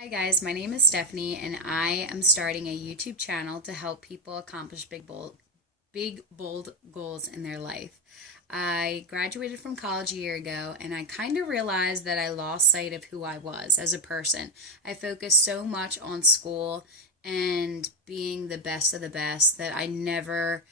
Hi guys, my name is Stephanie and I am starting a YouTube channel to help people accomplish big bold goals in their life. I graduated from college a year ago and I kind of realized that I lost sight of who I was as a person. I focused so much on school and being the best of the best that I never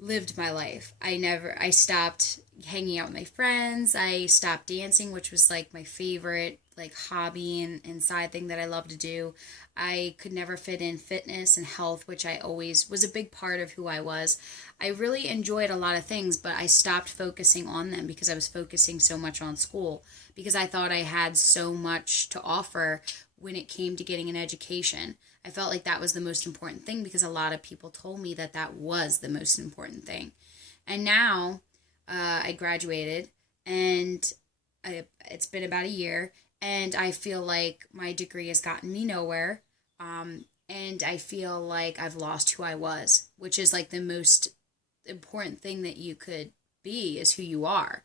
lived my life. I stopped hanging out with my friends. I stopped dancing, which was like my favorite like hobby and side thing that I love to do. I could never fit in fitness and health, which I always was a big part of who I was. I really enjoyed a lot of things, but I stopped focusing on them because I was focusing so much on school because I thought I had so much to offer when it came to getting an education. I felt like that was the most important thing because a lot of people told me that that was the most important thing. And now I graduated and it's been about a year and I feel like my degree has gotten me nowhere. And I feel like I've lost who I was, which is like the most important thing that you could be is who you are.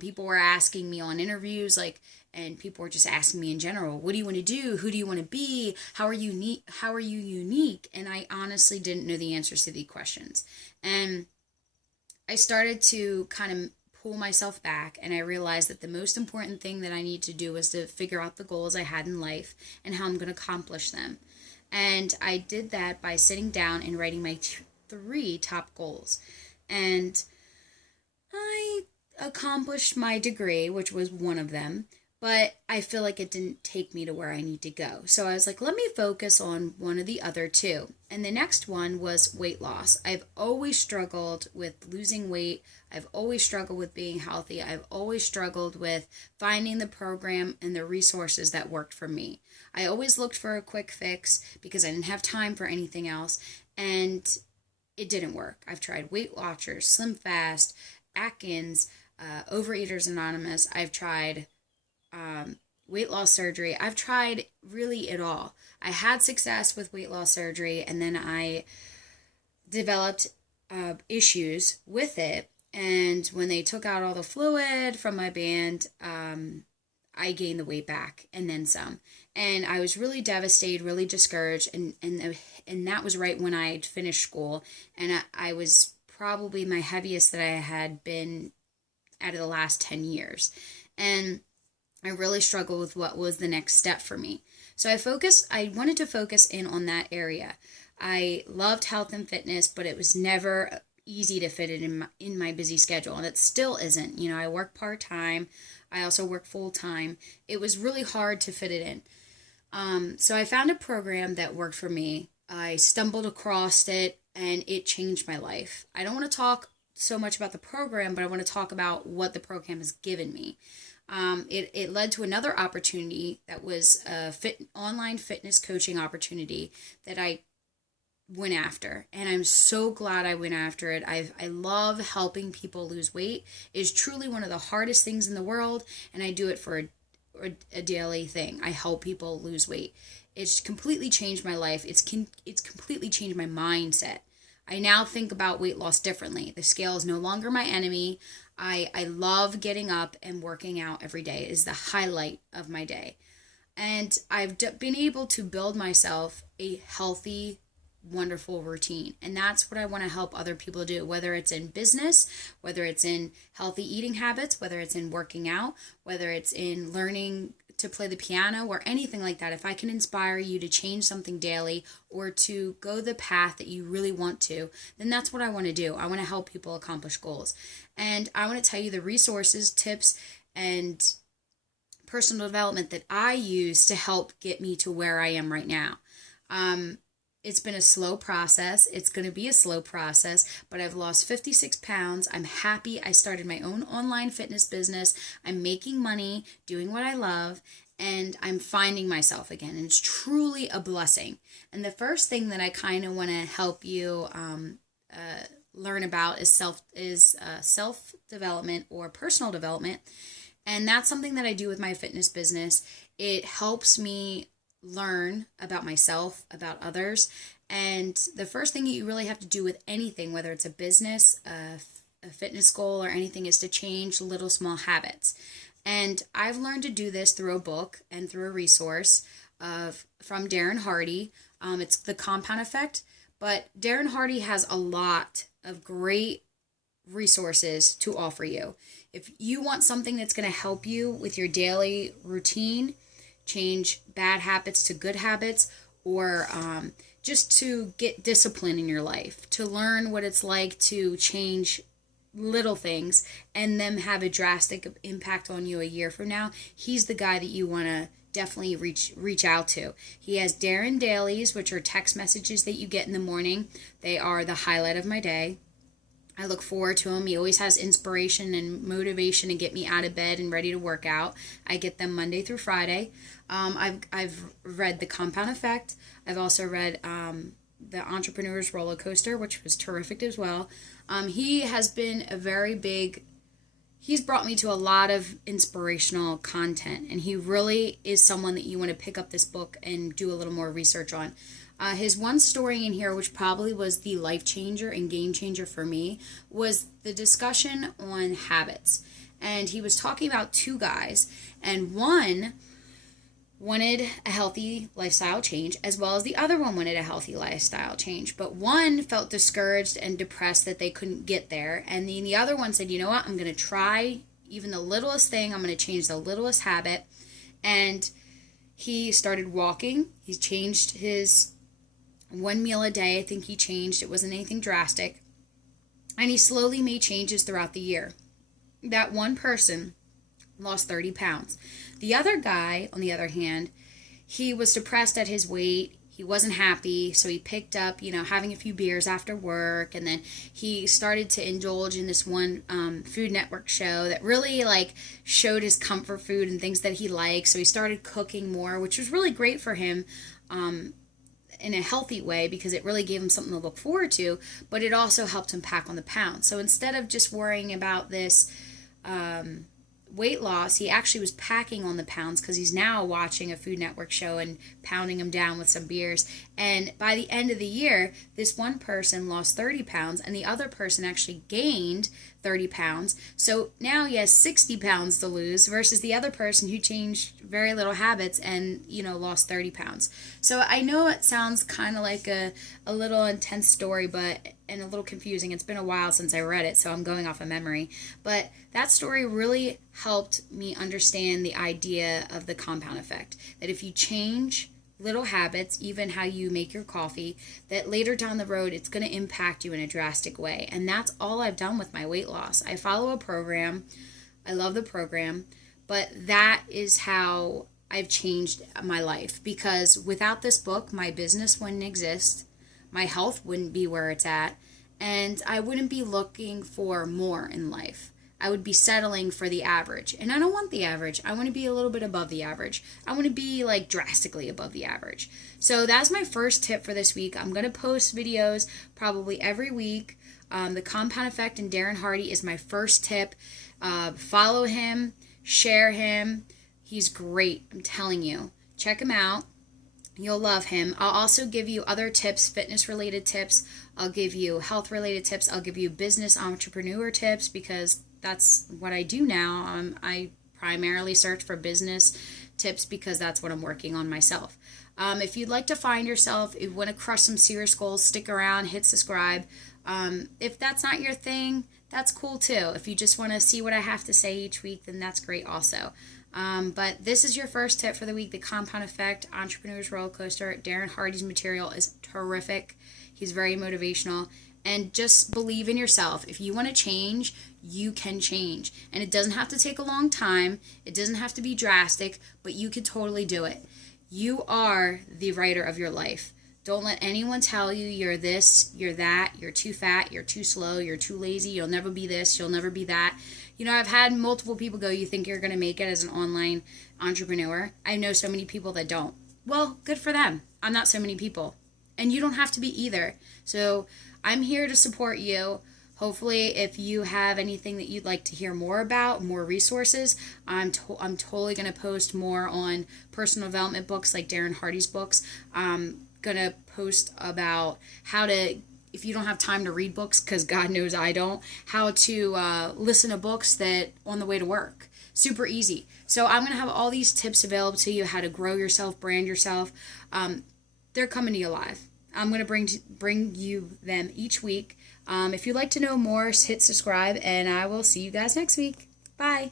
People were asking me on interviews, like, and people were just asking me in general, what do you want to do? Who do you want to be? How are you unique? How are you unique? And I honestly didn't know the answers to these questions. And I started to kind of pull myself back and I realized that the most important thing that I need to do was to figure out the goals I had in life and how I'm going to accomplish them. And I did that by sitting down and writing my three top goals. And I accomplished my degree, which was one of them, but I feel like it didn't take me to where I need to go. So I was like, let me focus on one of the other two. And the next one was weight loss. I've always struggled with losing weight. I've always struggled with being healthy. I've always struggled with finding the program and the resources that worked for me. I always looked for a quick fix because I didn't have time for anything else. And it didn't work. I've tried Weight Watchers, Slim Fast, Atkins, Overeaters Anonymous. I've tried weight loss surgery. I've tried really it all. I had success with weight loss surgery, and then I developed issues with it. And when they took out all the fluid from my band, I gained the weight back and then some. And I was really devastated, really discouraged, and that was right when I had finished school, and I was probably my heaviest that I had been out of the last 10 years. And I really struggled with what was the next step for me. So I wanted to focus in on that area. I loved health and fitness, but it was never easy to fit it in my busy schedule, and it still isn't. You know, I work part-time. I also work full-time. It was really hard to fit it in. So I found a program that worked for me. I stumbled across it and it changed my life. I don't want to talk so much about the program, but I want to talk about what the program has given me. It led to another opportunity that was a online fitness coaching opportunity that I went after, and I'm so glad I went after it. I love helping people lose weight. It is truly one of the hardest things in the world, and I do it for a daily thing. I help people lose weight. It's completely changed my life. It's completely changed my mindset. I now think about weight loss differently. The scale is no longer my enemy. I love getting up and working out every day. It is the highlight of my day. And been able to build myself a healthy, wonderful routine. And that's what I want to help other people do, whether it's in business, whether it's in healthy eating habits, whether it's in working out, whether it's in learning to play the piano or anything like that. If I can inspire you to change something daily or to go the path that you really want to, then that's what I want to do. I want to help people accomplish goals. And I want to tell you the resources, tips, and personal development that I use to help get me to where I am right now. It's been a slow process. It's going to be a slow process, but I've lost 56 pounds. I'm happy. I started my own online fitness business. I'm making money, doing what I love, and I'm finding myself again. And it's truly a blessing. And the first thing that I kind of want to help you learn about is self development or personal development. And that's something that I do with my fitness business. It helps me learn about myself, about others. And the first thing you really have to do with anything, whether it's a business, a fitness goal, or anything, is to change little small habits. And I've learned to do this through a book and through a resource. from Darren Hardy. It's The Compound Effect, but Darren Hardy has a lot of great resources to offer you. If you want something that's going to help you with your daily routine, change bad habits to good habits, or just to get discipline in your life, to learn what it's like to change little things and them have a drastic impact on you a year from now, he's the guy that you want to definitely reach out to. He has Darren Dailies, which are text messages that you get in the morning. They are the highlight of my day. I look forward to him. He always has inspiration and motivation to get me out of bed and ready to work out. I get them Monday through Friday. I've read The Compound Effect. I've also read The Entrepreneur's Roller Coaster, which was terrific as well. He has been he's brought me to a lot of inspirational content, and he really is someone that you want to pick up this book and do a little more research on. His one story in here, which probably was the life changer and game changer for me, was the discussion on habits. And he was talking about two guys, and one wanted a healthy lifestyle change, as well as the other one wanted a healthy lifestyle change. But one felt discouraged and depressed that they couldn't get there. And then the other one said, you know what, I'm going to try even the littlest thing. I'm going to change the littlest habit. And he started walking. He changed his one meal a day. I think he changed. It wasn't anything drastic. And he slowly made changes throughout the year. That one person lost 30 pounds. The other guy, on the other hand, he was depressed at his weight. He wasn't happy, so he picked up, having a few beers after work, and then he started to indulge in this one Food Network show that really, showed his comfort food and things that he liked, so he started cooking more, which was really great for him in a healthy way because it really gave him something to look forward to, but it also helped him pack on the pounds. So instead of just worrying about this weight loss, he actually was packing on the pounds because he's now watching a Food Network show and pounding them down with some beers. And by the end of the year, this one person lost 30 pounds and the other person actually gained 30 pounds. So now he has 60 pounds to lose versus the other person who changed very little habits and, lost 30 pounds. So I know it sounds kind of like a little intense story, and a little confusing. It's been a while since I read it, so I'm going off of memory. But that story really helped me understand the idea of the compound effect. That if you change little habits, even how you make your coffee, that later down the road, it's going to impact you in a drastic way. And that's all I've done with my weight loss. I follow a program. I love the program. But that is how I've changed my life. Because without this book, my business wouldn't exist. My health wouldn't be where it's at. And I wouldn't be looking for more in life. I would be settling for the average. And I don't want the average. I want to be a little bit above the average. I want to be drastically above the average. So that's my first tip for this week. I'm going to post videos probably every week. The Compound Effect and Darren Hardy is my first tip. Follow him. Share him. He's great. I'm telling you. Check him out. You'll love him. I'll also give you other tips, fitness-related tips. I'll give you health-related tips. I'll give you business entrepreneur tips because that's what I do now. I primarily search for business tips because that's what I'm working on myself. If you'd like to find yourself, if you want to crush some serious goals, stick around, hit subscribe. If that's not your thing, that's cool too. If you just want to see what I have to say each week, then that's great also. But this is your first tip for the week, The Compound Effect, Entrepreneur's Roller Coaster. Darren Hardy's material is terrific. He's very motivational. And just believe in yourself. If you want to change, you can change. And it doesn't have to take a long time. It doesn't have to be drastic, but you can totally do it. You are the writer of your life. Don't let anyone tell you you're this, you're that, you're too fat, you're too slow, you're too lazy, you'll never be this, you'll never be that. I've had multiple people go, you think you're going to make it as an online entrepreneur? I know so many people that don't. Well, good for them. I'm not so many people. And you don't have to be either. So I'm here to support you. Hopefully, if you have anything that you'd like to hear more about, more resources, I'm totally going to post more on personal development books like Darren Hardy's books. I'm going to post about how to, if you don't have time to read books, because God knows I don't, how to listen to books that on the way to work. super easy. So I'm going to have all these tips available to you, how to grow yourself, brand yourself. They're coming to you live. I'm going to bring you them each week. If you'd like to know more, hit subscribe, and I will see you guys next week. Bye.